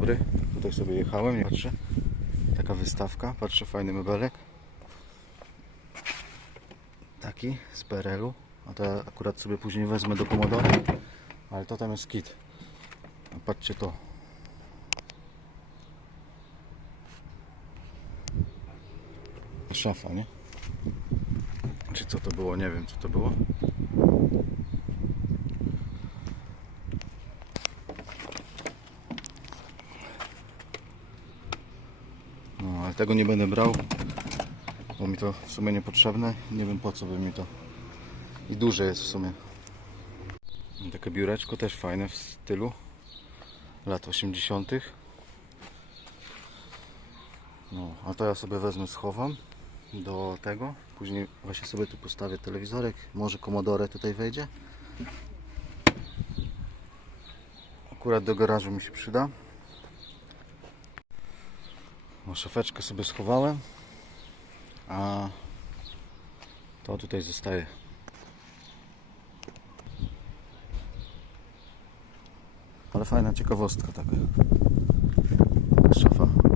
dobry. Tutaj sobie jechałem, nie patrzę. Taka wystawka, patrzę, fajny mebelek. Taki z PRL-u. A to akurat sobie później wezmę do Commodore. Ale to tam jest kit. A patrzcie to. Szafa, nie? Czy co to było? Nie wiem co to było. No, ale tego nie będę brał, bo mi to w sumie niepotrzebne. Nie wiem po co by mi to. I duże jest w sumie. Takie biureczko też fajne w stylu lat 80. No, a to ja sobie wezmę, schowam do tego. Później właśnie sobie tu postawię telewizorek. Może Commodore tutaj wejdzie. Akurat do garażu mi się przyda. No, szafeczkę sobie schowałem. A to tutaj zostaje. Ale fajna ciekawostka taka. Szafa.